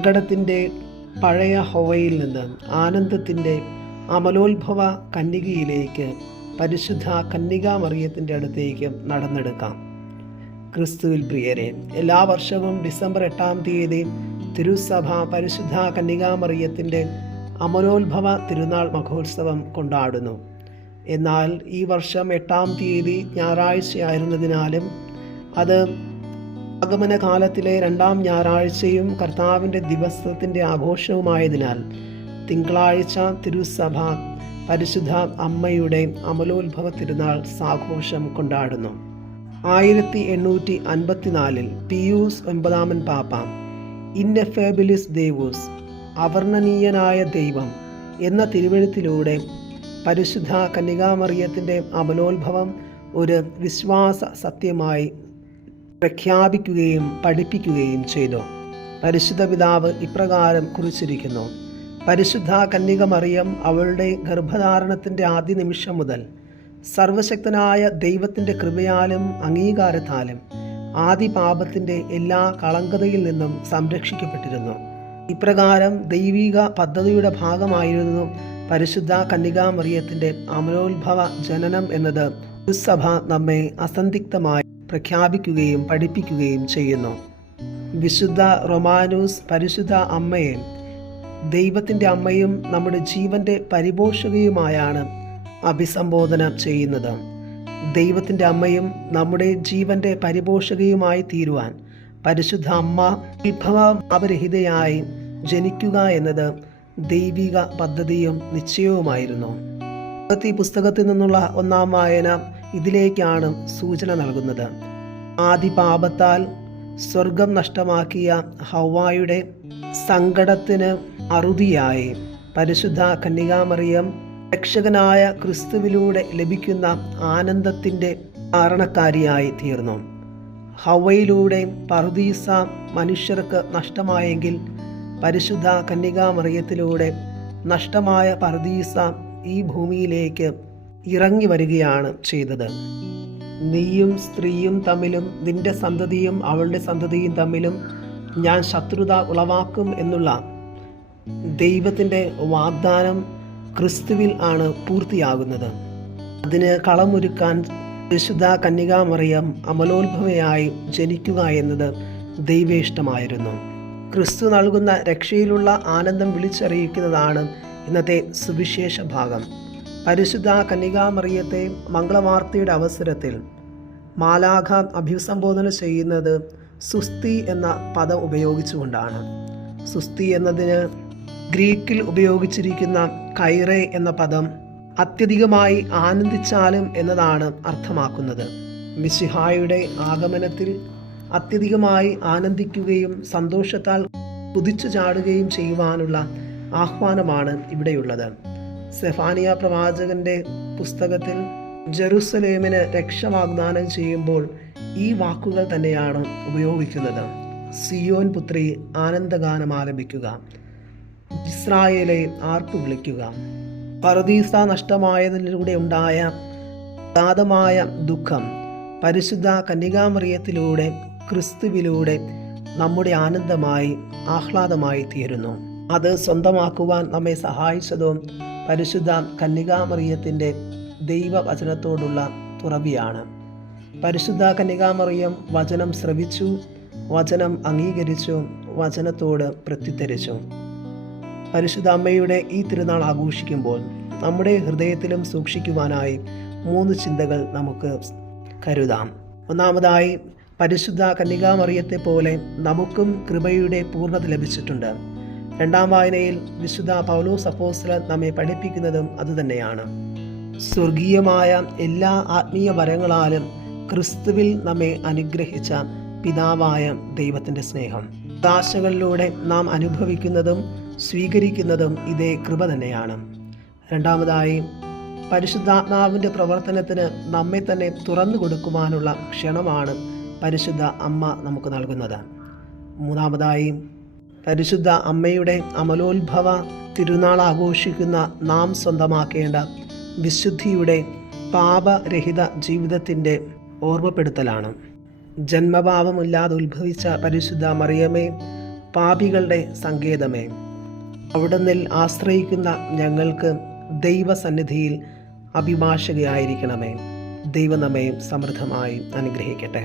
സങ്കടത്തിന്റെ പഴയ ഹൊവയിൽ നിന്ന് ആനന്ദത്തിന്റെ അമലോത്ഭവ കന്യകയിലേക്ക് പരിശുദ്ധ കന്യകാമറിയത്തിന്റെ അടുത്തേക്ക് നടന്നെടുക്കാം. ക്രിസ്തുവിൽ പ്രിയരെ എല്ലാ വർഷവും ഡിസംബർ എട്ടാം തീയതി തിരുസഭ പരിശുദ്ധ കന്യകാമറിയത്തിന്റെ അമലോത്ഭവ തിരുനാൾ മഹോത്സവം കൊണ്ടാടുന്നു. എന്നാൽ ഈ വർഷം എട്ടാം തീയതി ഞായറാഴ്ചയായിരുന്നതിനാലും അത് ആഗമന കാലത്തിലെ രണ്ടാം ഞായറാഴ്ചയും കർത്താവിന്റെ ദിവസത്തിന്റെ ആഘോഷവുമായതിനാൽ തിങ്കളാഴ്ച തിരുസഭ പരിശുദ്ധ അമ്മയുടെ അമലോത്ഭവ തിരുനാൾ സാഘോഷം കൊണ്ടാടുന്നു. ആയിരത്തി എണ്ണൂറ്റി അൻപത്തിനാലിൽ പിയൂസ് ഒൻപതാമൻ പാപ്പ ഇന്നെഫേബിലിസ് ദേവൂസ് അവർണനീയനായ ദൈവം എന്ന തിരുവഴുത്തിലൂടെ പരിശുദ്ധ കന്യകാമറിയത്തിന്റെ അമലോത്ഭവം ഒരു വിശ്വാസ സത്യമായി പ്രഖ്യാപിക്കുകയും പഠിപ്പിക്കുകയും ചെയ്തു. പരിശുദ്ധ പിതാവ് ഇപ്രകാരം കുറിച്ചിരിക്കുന്നു. പരിശുദ്ധ കന്യക മറിയം അവളുടെ ഗർഭധാരണത്തിന്റെ ആദ്യ നിമിഷം മുതൽ സർവശക്തനായ ദൈവത്തിന്റെ കൃപയാലും അംഗീകാരത്താലും ആദി പാപത്തിന്റെ എല്ലാ കളങ്കതയിൽ നിന്നും സംരക്ഷിക്കപ്പെട്ടിരുന്നു. ഇപ്രകാരം ദൈവിക പദ്ധതിയുടെ ഭാഗമായിരുന്നു പരിശുദ്ധ കന്യകാമറിയത്തിന്റെ അമലോത്ഭവ ജനനം എന്നത്. സഭ നമ്മെ അസന്ധിഗ്ധമായി പ്രഖ്യാപിക്കുകയും പഠിപ്പിക്കുകയും ചെയ്യുന്നു. വിശുദ്ധ റൊമാനൂസ് പരിശുദ്ധ അമ്മയെ ദൈവത്തിന്റെ അമ്മയും നമ്മുടെ ജീവന്റെ പരിപോഷകയുമായാണ് അഭിസംബോധന ചെയ്യുന്നത്. ദൈവത്തിന്റെ അമ്മയും നമ്മുടെ ജീവന്റെ പരിപോഷകയുമായി തീരുവാൻ പരിശുദ്ധ അമ്മ വിഭവ അപരഹിതയായി ജനിക്കുക എന്നത് ദൈവിക പദ്ധതിയും നിശ്ചയവുമായിരുന്നു. ഈ പുസ്തകത്തിൽ നിന്നുള്ള ഒന്നാം വായന ഇതിലേക്കാണ് സൂചന നൽകുന്നത്. ആദി പാപത്താൽ സ്വർഗം നഷ്ടമാക്കിയ ഹവായുടെ സങ്കടത്തിന് അറുതിയായി. പരിശുദ്ധ കന്യകാമറിയം രക്ഷകനായ ക്രിസ്തുവിലൂടെ ലഭിക്കുന്ന ആനന്ദത്തിന്റെ കാരണക്കാരിയായി തീർന്നു. ഹവയിലൂടെ പർദീസ മനുഷ്യർക്ക് നഷ്ടമായെങ്കിൽ പരിശുദ്ധ കന്യകാമറിയത്തിലൂടെ നഷ്ടമായ പർദീസ ഈ ഭൂമിയിലേക്ക് ഇറങ്ങി വരികയാണ് ചെയ്തത്. നീയും സ്ത്രീയും തമ്മിലും നിന്റെ സന്തതിയും അവളുടെ സന്തതിയും തമ്മിലും ഞാൻ ശത്രുത ഉളവാക്കും എന്നുള്ള ദൈവത്തിന്റെ വാഗ്ദാനം ക്രിസ്തുവിൽ ആണ് പൂർത്തിയാകുന്നത്. അതിന് കളമൊരുക്കാൻ വിശുദ്ധ കന്യകാമറിയം അമലോത്ഭവയായി ജനിക്കുക എന്നത് ദൈവേഷ്ടമായിരുന്നു. ക്രിസ്തു നൽകുന്ന രക്ഷയിലുള്ള ആനന്ദം വിളിച്ചറിയിക്കുന്നതാണ് ഇന്നത്തെ സുവിശേഷ ഭാഗം. പരിശുദ്ധ കന്യകാമറിയത്തെ മംഗളവാർത്തയുടെ അവസരത്തിൽ മാലാഖ അഭിസംബോധന ചെയ്യുന്നത് സുസ്തി എന്ന പദം ഉപയോഗിച്ചുകൊണ്ടാണ്. സുസ്തി എന്നതിന് ഗ്രീക്കിൽ ഉപയോഗിച്ചിരിക്കുന്ന കൈറെ എന്ന പദം അത്യധികമായി ആനന്ദിച്ചാലും എന്നതാണ് അർത്ഥമാക്കുന്നത്. മിശിഹായുടെ ആഗമനത്തിൽ അത്യധികമായി ആനന്ദിക്കുകയും സന്തോഷത്താൽ കുതിച്ചു ചാടുകയും ചെയ്യുവാനുള്ള ആഹ്വാനമാണ് ഇവിടെയുള്ളത്. സെഫാനിയ പ്രവാചകന്റെ പുസ്തകത്തിൽ ജെറുസലേമിന് രക്ഷ വാഗ്ദാനം ചെയ്യുമ്പോൾ ഈ വാക്കുകൾ തന്നെയാണ് ഉപയോഗിക്കുന്നത്. സിയോൻ പുത്രി ആനന്ദഗാനം ആരംഭിക്കുക. ഇസ്രായേലെ ആർപ്പ് വിളിക്കുക. പറുദീസ നഷ്ടമായതിലൂടെ ഉണ്ടായ അഗാധമായ ദുഃഖം പരിശുദ്ധ കന്യകാമറിയത്തിലൂടെ ക്രിസ്തുവിലൂടെ നമ്മുടെ ആനന്ദമായി ആഹ്ലാദമായി തീരുന്നു. അത് സ്വന്തമാക്കുവാൻ നമ്മെ സഹായിച്ചതും പരിശുദ്ധ കന്യകാമറിയത്തിന്റെ ദൈവവചനത്തോടുള്ള തുറവിയാണ്. പരിശുദ്ധ കന്യകാമറിയം വചനം ശ്രവിച്ചു വചനം അംഗീകരിച്ചു വചനത്തോട് പ്രത്യുദ്ധരിച്ചു പരിശുദ്ധ അമ്മയുടെ ഈ തിരുനാൾ ആഘോഷിക്കുമ്പോൾ നമ്മുടെ ഹൃദയത്തിലും സൂക്ഷിക്കുവാനായി മൂന്ന് ചിന്തകൾ നമുക്ക് കരുതാം. ഒന്നാമതായി പരിശുദ്ധ കന്യകാമറിയത്തെ പോലെ നമുക്കും കൃപയുടെ പൂർണത ലഭിച്ചിട്ടുണ്ട്. രണ്ടാം വായനയിൽ വിശുദ്ധ പൗലോസ് അപ്പോസ്തലൻ നമ്മെ പഠിപ്പിക്കുന്നതും അതുതന്നെയാണ്. സ്വർഗീയമായ എല്ലാ ആത്മീയ വരങ്ങളാലും ക്രിസ്തുവിൽ നമ്മെ അനുഗ്രഹിച്ച പിതാവായ ദൈവത്തിന്റെ സ്നേഹം. ദാശകളിലൂടെ നാം അനുഭവിക്കുന്നതും സ്വീകരിക്കുന്നതും ഇതേ കൃപ തന്നെയാണ്. രണ്ടാമതായി പരിശുദ്ധാത്മാവിന്റെ പ്രവർത്തനത്തിന് നമ്മെ തന്നെ തുറന്നു കൊടുക്കുവാനുള്ള ക്ഷണമാണ് പരിശുദ്ധ അമ്മ നമുക്ക് നൽകുന്നത്. മൂന്നാമതായി പരിശുദ്ധ അമ്മയുടെ അമലോത്ഭവ തിരുനാൾ ആഘോഷിക്കുന്ന നാം സ്വന്തമാക്കേണ്ട വിശുദ്ധിയുടെ പാപരഹിത ജീവിതത്തിന്റെ ഓർമ്മപ്പെടുത്തലാണ്. ജന്മഭാവമില്ലാതെ ഉത്ഭവിച്ച പരിശുദ്ധ മറിയമേ പാപികളുടെ സങ്കേതമേ. അവിടുന്നിൽ ആശ്രയിക്കുന്ന ഞങ്ങൾക്ക് ദൈവസന്നിധിയിൽ അഭിഭാഷകയായിരിക്കണമേ. ദൈവം നമ്മെ സമൃദ്ധമായി അനുഗ്രഹിക്കട്ടെ.